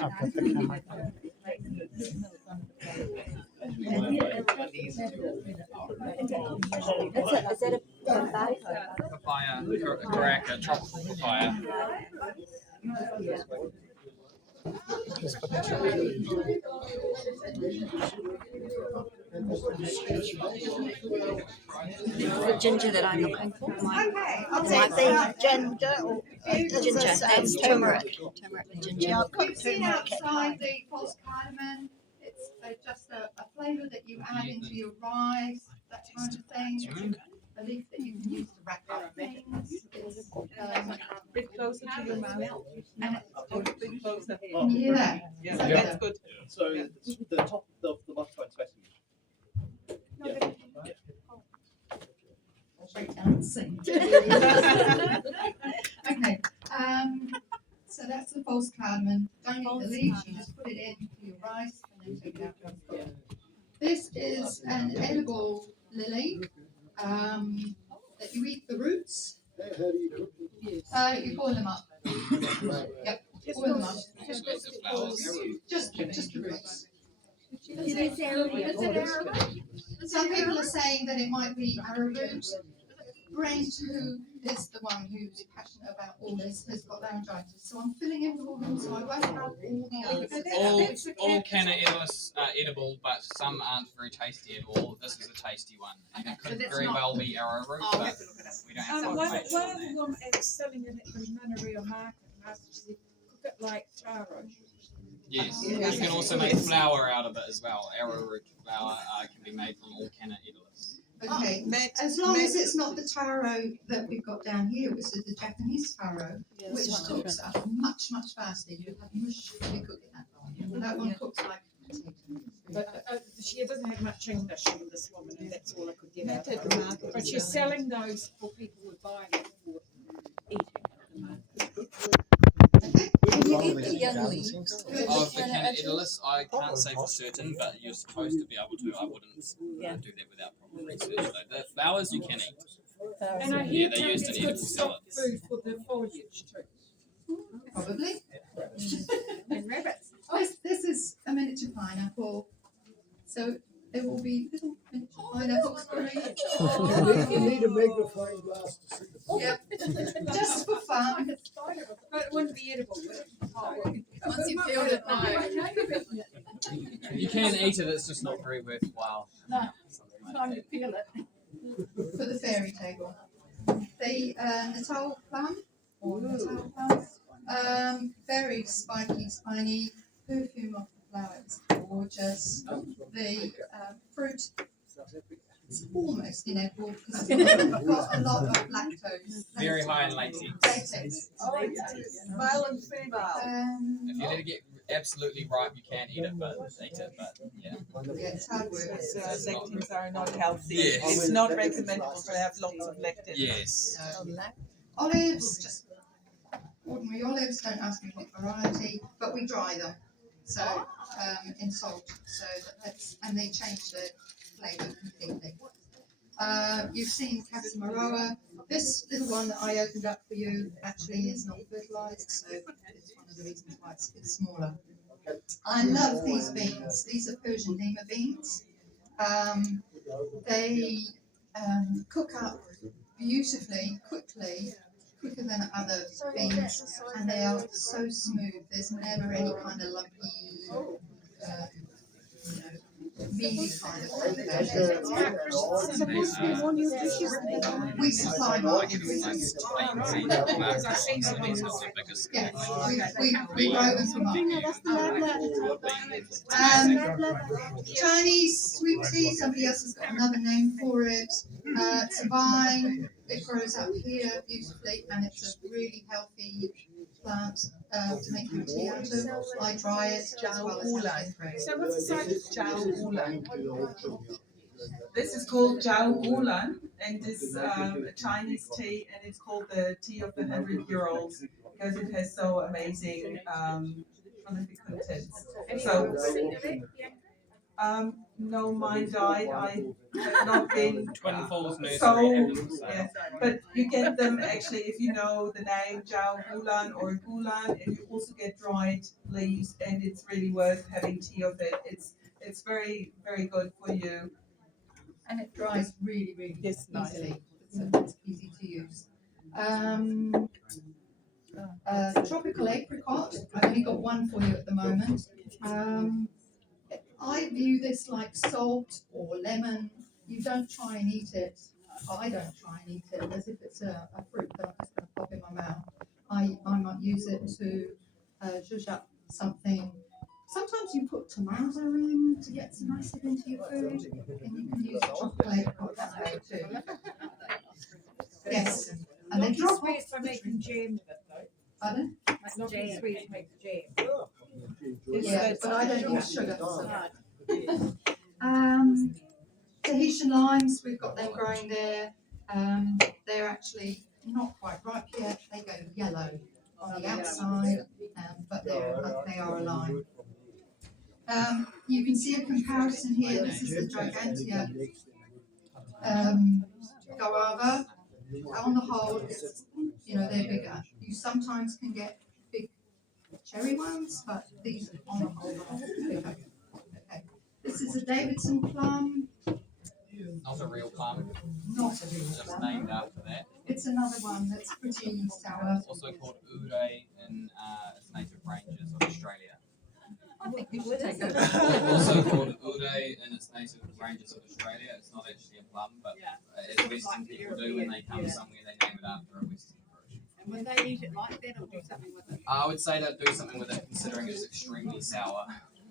I'll put the camera down. Is that a Papaya, Caraca, tropical papaya. Just put the the ginger that I'm looking for? Okay, I'll take the ginger or Ginger, that's turmeric. Turmeric and ginger. Yeah, I've got You see turmeric at outside home. the false cardamom, it's just a flavour that you add into your rice, that kind of thing. A leaf that you can use to wrap up things. It's, Bit closer to your mouth. and A bit closer. can you hear that? Yeah, Yeah. that's good. So the top of the microphone's facing you. Yeah. I'll break down and sing. Okay, so that's the false cardamom. Don't eat the leaves, you just put it into your rice and then take it out. This is an edible lily, that you eat the roots. You boil them up. Yep, boil them up. Just the roots. Some people are saying that it might be arrowroot. Brent, who is the one who's passionate about all this, has got laryngitis. So I'm filling in for him, so I won't have all the answers. All canna edibles are edible, but some aren't very tasty at all. This is a tasty one, and it could very well be arrowroot, but we don't have One confirmation on of that. the women is selling it at the Mandarin market and asked if they cook it like taro. Yes, you can also make flour out of it as well. Arrowroot flour can be made from all canna edibles. Okay, as long as it's not the taro that we've got down here, which is the Japanese taro, which cooks up much, much faster. You have mush if you cook it that long. That one cooks like potato. But she doesn't have much English, this woman, and that's all I could get out of her. But she's selling those for people who buy them for eating. Can you eat the young leaves? Of the canna edibles, I can't say for certain, but you're supposed to be able to. I wouldn't do that without proper research. Though. The flowers you can eat. And I hear they're used in it's good edible soft salads. food for the foliage too. Probably. And rabbits. Oh, this is a miniature pineapple. So there will be little miniature pineapples growing. You need a magnifying glass to see the. Yep. Just for fun. But it wouldn't be edible, would it? Once you feel it, You can eat it. It's just not very worthwhile. No. Something Time like to feel it. For the fairy table. The Natal Plum, or Natal Plum, very spiky, spiny, perfume of the flower is gorgeous. The fruit is almost inedible because it's got a lot of lactose. very high in latex. Latex. Male and female. If you let it get absolutely ripe, you can eat it, but yeah. Yeah, it's hard work. Lectins are not healthy. Yes. It's not recommendable to have lots of lectins. Yes. Olives, just ordinary olives, don't ask me what variety, but we dry them. So in salt, so that's, and they change the flavour completely. You've seen Casamaroa. This little one that I opened up for you actually is not fertilised, so it's one of the reasons why it's a bit smaller. I love these beans. These are Persian lima beans. They cook up beautifully, quickly, quicker than other beans, and they are so smooth. There's never any kind of lumpy, mealy kind of thing. We supply markets. Yeah, we grow them from Chinese sweet tea, somebody else has got another name for it. It's a vine, it grows up here beautifully, and it's a really healthy plant to make your tea out of. I dry it as well as have it fresh. So what's the size of Jiao Wulan? This is called Jiao Wulan, and it's a Chinese tea, and it's called the tea of the 100-year-olds because it has so amazing prolific contents. So No, mine died. I have not been Twin Falls Nursery sold. happens. Yeah, but you get them actually if you know the name Jiao Gulan or Gulan, and you also get dried leaves, and it's really worth having tea of it. It's very good for you. And it dries really, really Yes, nice. easily. So it's easy to use. Tropical apricot. I've only got one for you at the moment. I view this like salt or lemon. You don't try and eat it. I don't try and eat it as if it's a fruit that I'm just going to pop in my mouth. I might use it to zhuzh up something. Sometimes you put tomato in to get some acid into your food, and you can use tropical apricot that way too. Yes, and then Not drop sweet off. for making jam with it though. Pardon? Not sweet to make jam. Yeah, but I don't use sugar. So. Tahitian limes, we've got them growing there. They're actually not quite ripe yet. They go yellow on the outside, but they are a lime. You can see a comparison here. This is the Gigantea guava. On the whole, it's, they're bigger. You sometimes can get big cherry ones, but these on the whole are bigger. Okay. This is a Davidson plum. Not a real plum, Not a real just plum. named after that. It's another one that's pretty sour. Also called Ure in its native ranges of Australia. I think you should take it. Also called Ure in its native ranges of Australia. It's not actually a plum, but as Western people do when they come somewhere, they name it after a Western fruit. And would they eat it like that or do something with it? I would say they'd do something with it, considering it's extremely sour.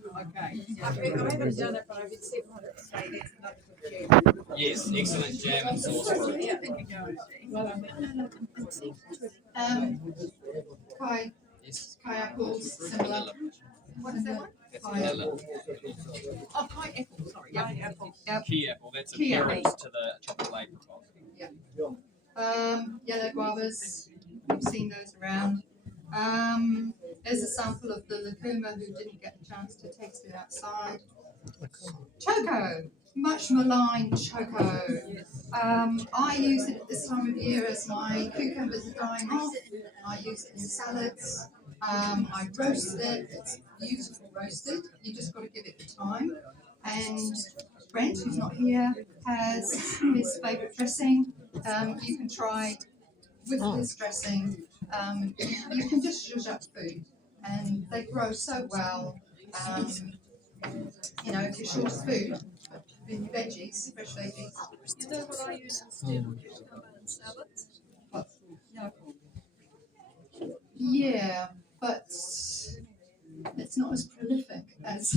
Okay. I haven't done it, but I've been seeing it say that's another good jam. Yes, excellent jam and sauce for it. Kai Yes, apples, similar. vanilla. What is that one? That's Kai vanilla. Oh, pine apple, sorry. Yeah, apple. Key apple, that's a Key apple. parent to the tropical apricot. Yellow guavas, you've seen those around. There's a sample of the lacuma who didn't get the chance to taste it outside. Choco, much maligned choco. I use it at this time of year as my cucumbers are dying off. I use it in salads. I roast it. It's beautiful roasted. You just got to give it the time. And Brent, who's not here, has his favourite dressing. You can try with this dressing. You can just zhuzh up food, and they grow so well. If you're short of food, in your veggies, fresh veggies. You know what I use instead of cucumber in salads? Yeah, but it's not as prolific as.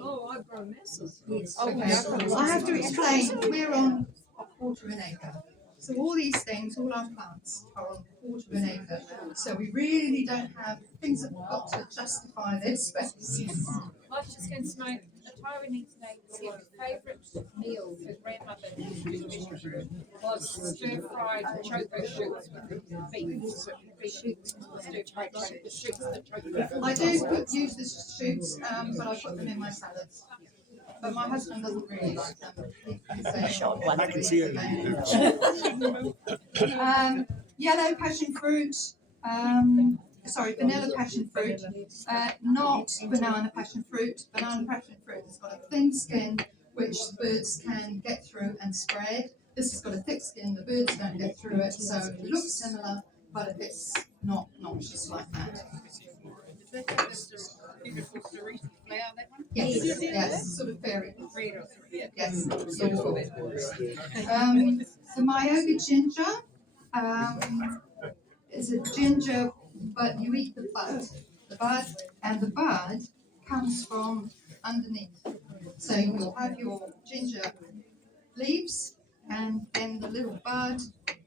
Oh, I grow masses. Yes. Okay, I have to explain. We're on a quarter of an acre. So all these things, all our plants are on a quarter of an acre. So we really don't have things that we've got to justify their space. I was just going to say, a Taiwanese lady said her favourite meal her grandmother was stir-fried choco shoots with beef. Stir-fried choco shoots with choco. I do use the shoots, but I put them in my salads. But my husband doesn't really like them. I can see it. Yellow passion fruit. Vanilla passion fruit. Not banana passion fruit. Banana passion fruit has got a thin skin which the birds can get through and spread. This has got a thick skin, the birds don't get through it, so it looks similar, but it's not just like that. Beautiful serene flower, that one? Yes, sort of fairy. Red or three. Yes, beautiful. The Myoga ginger is a ginger, but you eat the bud. And the bud comes from underneath. So you'll have your ginger leaves, and then the little bud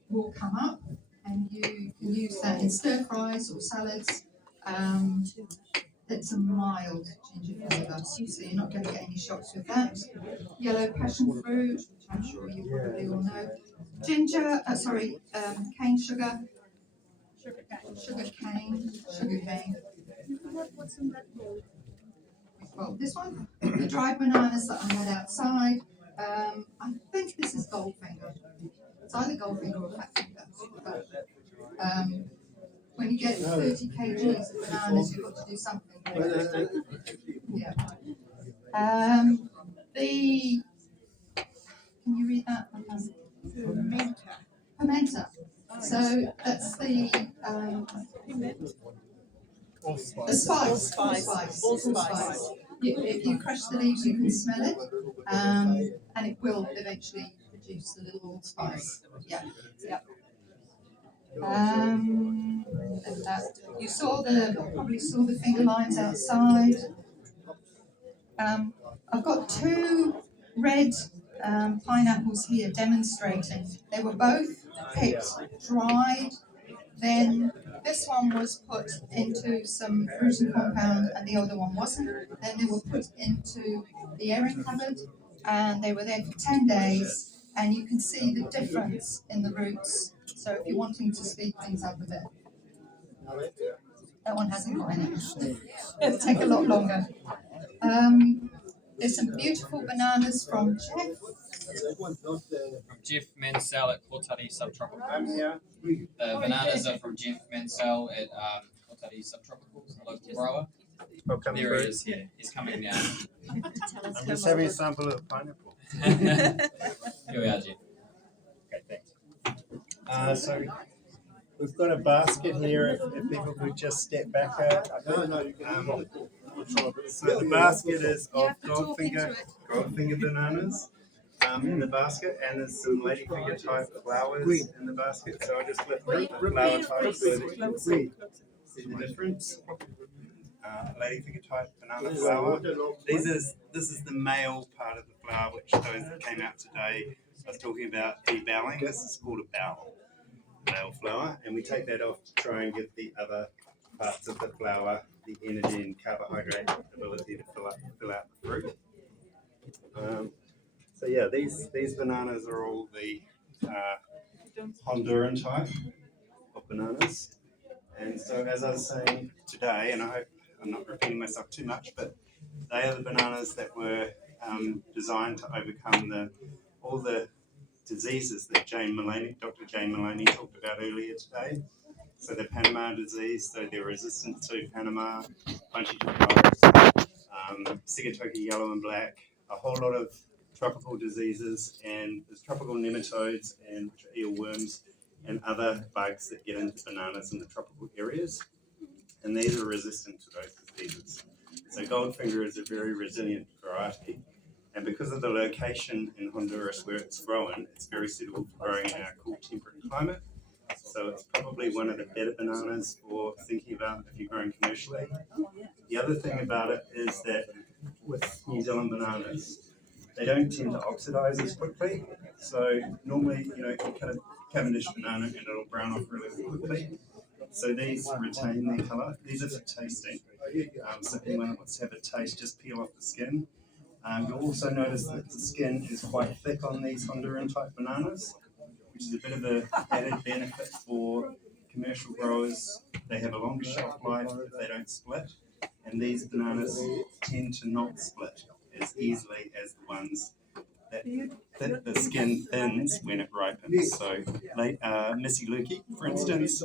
will come up, and you can use that in stir fries or salads. It's a mild ginger flavour, so you're not going to get any shocks with that. Yellow passion fruit, which I'm sure you probably all know. Cane sugar. Sugar cane. What's in that bowl? well, this one, the dried bananas that I had outside. I think this is Goldfinger. It's either Goldfinger or Fatfinger. But when you get 30 kgs of bananas, you've got to do something. Yeah. Can you read that? Pimenta. So that's the spice. If you crush the leaves, you can smell it, and it will eventually produce the little allspice. Yeah. You probably saw the finger lines outside. I've got 2 red pineapples here demonstrating. They were both picked dried. Then this one was put into some fruiting compound and the other one wasn't. Then they were put into the airing cupboard and they were there for 10 days, and you can see the difference in the roots. So if you're wanting to speed things up a bit. That one hasn't got any. It'll take a lot longer. There's some beautiful bananas from Jeff. From Jeff Mensell at Cultivating Subtropicals. The bananas are from Jeff Mensell at Cultivating Subtropicals, a local grower. There he is here. He's coming down. I'm just having a sample of pineapple. Here we are, Jeff. Okay, thanks. So we've got a basket here. If people could just step back. So the basket is of Goldfinger bananas in the basket, and there's some ladyfinger type flowers in the basket. So I'll just lift up the flower types so that you can see the difference. Ladyfinger type banana flower. This is the male part of the flower, which those that came out today, I was talking about deboweling. This is called a bowel, male flower, and we take that off to try and give the other parts of the flower the energy and carbohydrate ability to fill out the fruit. So yeah, these bananas are all the Honduran type of bananas. And so as I was saying today, and I hope I'm not repeating myself too much, but they are the bananas that were designed to overcome all the diseases that Dr. Jane Maloney talked about earlier today. So the Panama disease, so they're resistant to Panama, punchy virus, Sigatoka yellow and black, a whole lot of tropical diseases, and there's tropical nematodes and which are eelworms and other bugs that get into bananas in the tropical areas, and these are resistant to those diseases. So Goldfinger is a very resilient variety, and because of the location in Honduras where it's grown, it's very suitable for growing in our cool temperate climate. So it's probably one of the better bananas for thinking about if you're growing commercially. The other thing about it is that with New Zealand bananas, they don't tend to oxidize as quickly. So normally, you cut a Cavendish banana and it'll brown off really quickly. So these retain their colour. These are for tasting. So if anyone wants to have a taste, just peel off the skin. You'll also notice that the skin is quite thick on these Honduran type bananas, which is a bit of an added benefit for commercial growers. They have a longer shelf life if they don't split, and these bananas tend to not split as easily as the ones that the skin thins when it ripens. So Missy Lukey, for instance,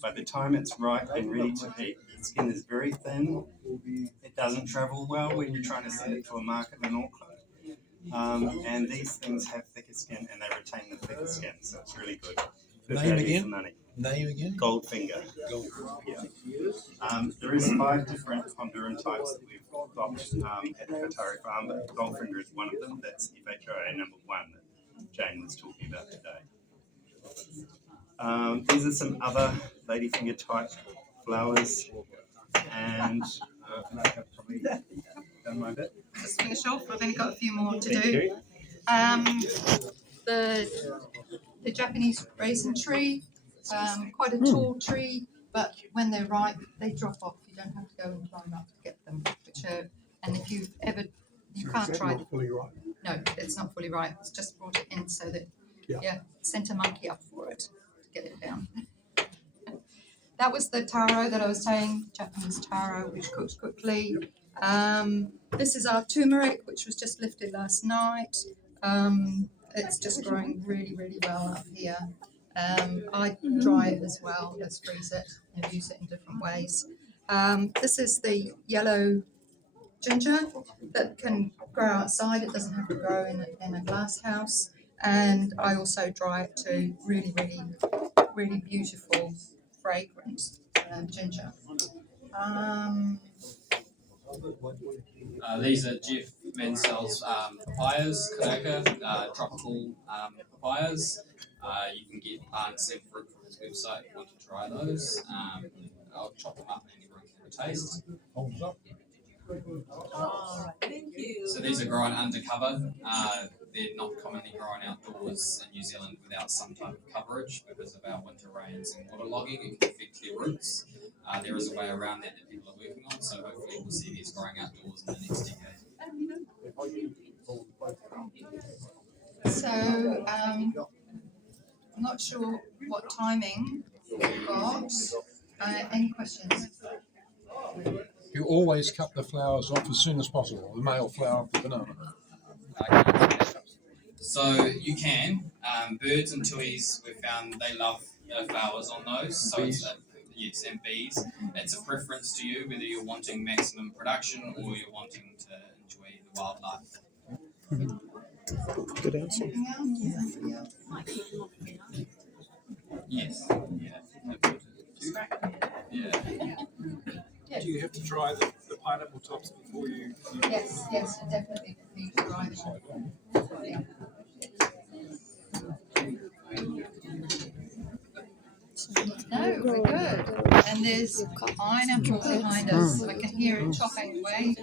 by the time it's ripe and ready to eat, the skin is very thin. It doesn't travel well when you're trying to send it to a market in Auckland. And these things have thicker skin and they retain the thicker skin, so it's really good. Name again? For money. Name again? Goldfinger. Yeah. There is 5 different Honduran types that we've got at the Katari farm, but Goldfinger is one of them. That's FHOA number 1 that Jane was talking about today. These are some other ladyfinger type flowers, and I have probably done my bit. Just finish off. I've only got a few more to Thank do. you. The Japanese raisin tree, quite a tall tree, but when they're ripe, they drop off. You don't have to go and climb up to get them. And if you've ever, you can't try them. Fully right. No, it's not fully ripe. It's just brought it in so that, sent a monkey up for it to get it down. That was the taro that I was saying, Japanese taro, which cooks quickly. This is our turmeric, which was just lifted last night. It's just growing really, really well up here. I dry it as well as freeze it and use it in different ways. This is the yellow ginger that can grow outside. It doesn't have to grow in a glass house. And I also dry it to really, really, really beautiful, fragrant ginger. These are Jeff Mensell's papayas, Acre, tropical papayas. You can get plants and fruit from his website if you want to try those. I'll chop them up and everyone can taste. Thank you. So these are grown undercover. They're not commonly grown outdoors in New Zealand without some type of coverage because of our winter rains and waterlogging. It can affect their roots. There is a way around that people are working on, so hopefully we'll see these growing outdoors in the next decade. So, I'm not sure what timing we've got. Any questions? You always cut the flowers off as soon as possible, the male flower of the banana. So you can. Birds and tuis, we've found they love flowers on those. So it's yes, and bees. It's a preference to you whether you're wanting maximum production or you're wanting to enjoy the wildlife. Good answer. Anything else? Yes. Yeah. Yes. Do you have to try the pineapple tops before you Yes, you definitely need to dry them. Yeah. No, we're good. And there's pineapple behind us. I can hear it chopping away.